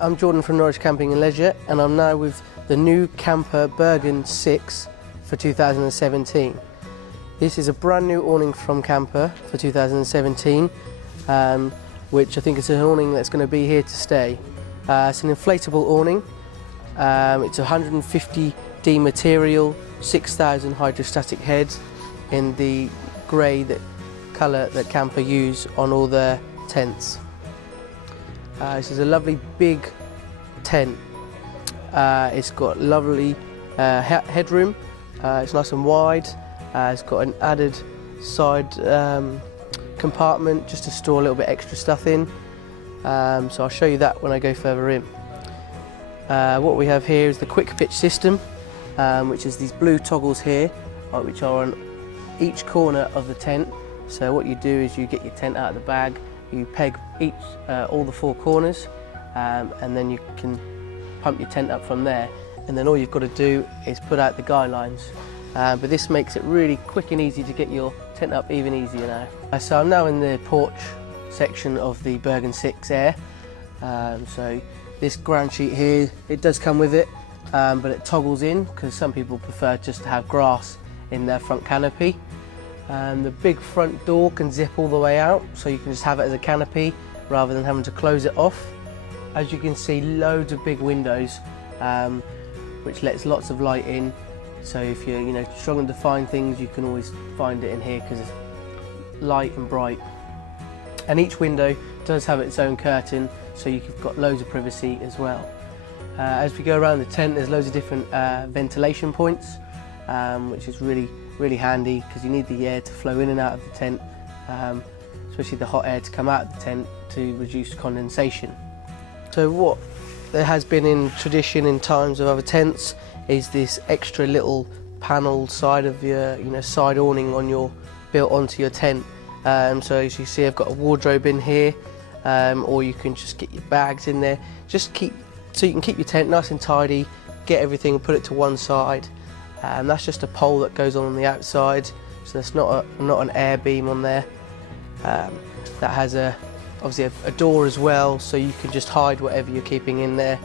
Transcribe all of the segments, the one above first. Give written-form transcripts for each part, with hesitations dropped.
I'm Jordan from Norwich Camping and Leisure, and I'm now with the new Kampa Bergen 6 for 2017. This is a brand new awning from Kampa for 2017, which I think is an awning that's going to be here to stay. It's an inflatable awning. It's 150D material, 6,000 hydrostatic heads in the grey colour that Kampa use on all their tents. This is a lovely big tent. It's got lovely headroom. It's nice and wide. It's got an added side compartment just to store a little bit extra stuff in. So I'll show you that when I go further in. What we have here is the quick pitch system, which is these blue toggles here, which are on each corner of the tent. So what you do is you get your tent out of the bag, you peg all the four corners, and then you can pump your tent up from there. And then all you've got to do is put out the guy lines. But this makes it really quick and easy to get your tent up even easier now. So I'm now in the porch section of the Bergen 6 Air. So this ground sheet here, it does come with it, but it toggles in because some people prefer just to have grass in their front canopy. The big front door can zip all the way out, so you can just have it as a canopy rather than having to close it off. As you can see, loads of big windows, which lets lots of light in. So if you're struggling to find things, you can always find it in here because it's light and bright. And each window does have its own curtain, so you've got loads of privacy as well. As we go around the tent, there's loads of different ventilation points, which is really handy because you need the air to flow in and out of the tent, especially the hot air to come out of the tent to reduce condensation. So what there has been in tradition in times of other tents is this extra little panelled side of your side awning built onto your tent. So as you see, I've got a wardrobe in here, or you can just get your bags in there. So you can keep your tent nice and tidy, get everything and put it to one side. That's just a pole that goes on the outside, so there's not an air beam on there. That has obviously a door as well, so you can just hide whatever you're keeping in there,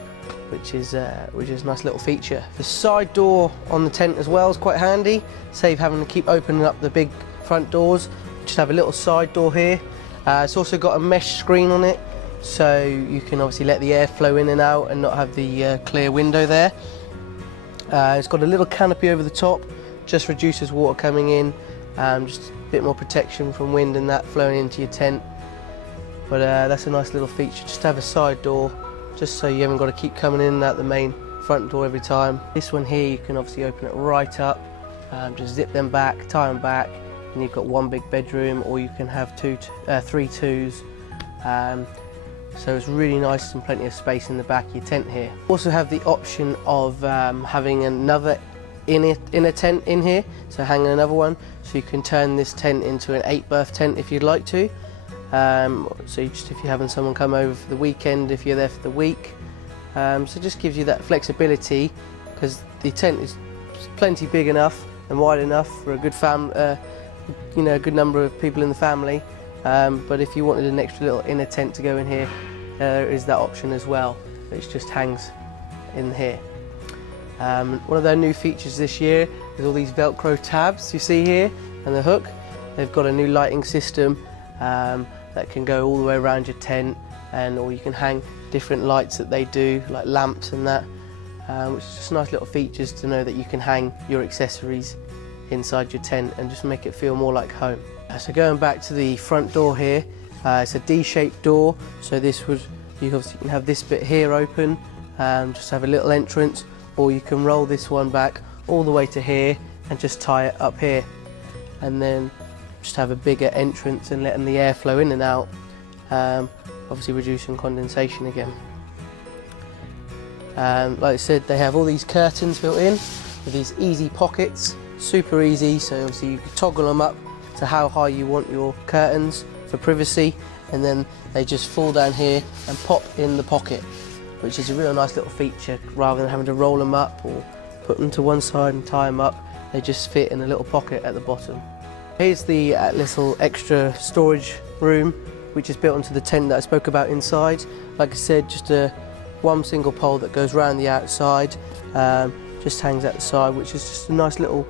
which is a nice little feature. The side door on the tent as well is quite handy. Save having to keep opening up the big front doors. Just have a little side door here. It's also got a mesh screen on it, so you can obviously let the air flow in and out and not have the clear window there. It's got a little canopy over the top, just reduces water coming in, just a bit more protection from wind and that flowing into your tent. But that's a nice little feature, just to have a side door, just so you haven't got to keep coming in and out the main front door every time. This one here, you can obviously open it right up, just zip them back, tie them back, and you've got one big bedroom, or you can have three twos. So it's really nice and plenty of space in the back of your tent here. Also have the option of having another inner tent in here, so hanging another one, so you can turn this tent into an 8-berth tent if you'd like to. So if you're having someone come over for the weekend, if you're there for the week. So it just gives you that flexibility, because the tent is plenty big enough and wide enough for a good a good number of people in the family. But if you wanted an extra little inner tent to go in here, there is that option as well, which just hangs in here. One of their new features this year is all these Velcro tabs you see here and the hook. They've got a new lighting system that can go all the way around your tent, or you can hang different lights that they do, like lamps and that, which is just nice little features to know that you can hang your accessories inside your tent and just make it feel more like home. So going back to the front door here, it's a D-shaped door, so you obviously can have this bit here open, just have a little entrance, or you can roll this one back all the way to here and just tie it up here, and then just have a bigger entrance and letting the air flow in and out, obviously reducing condensation again. Like I said, they have all these curtains built in with these easy pockets, super easy, so obviously you can toggle them up to how high you want your curtains for privacy, and then they just fall down here and pop in the pocket, which is a real nice little feature. Rather than having to roll them up or put them to one side and tie them up, they just fit in a little pocket at the bottom. Here's the little extra storage room, which is built onto the tent that I spoke about inside. Like I said, just one single pole that goes round the outside, just hangs out the side, which is just a nice little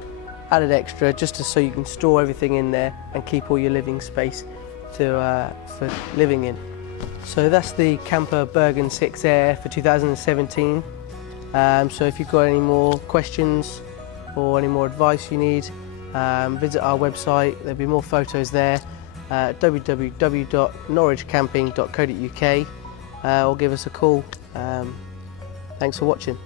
added extra, just so you can store everything in there and keep all your living space for living in. So that's the Kampa Bergen 6 Air for 2017. So if you've got any more questions or any more advice you need, visit our website. There'll be more photos there, www.norwichcamping.co.uk, or give us a call. Thanks for watching.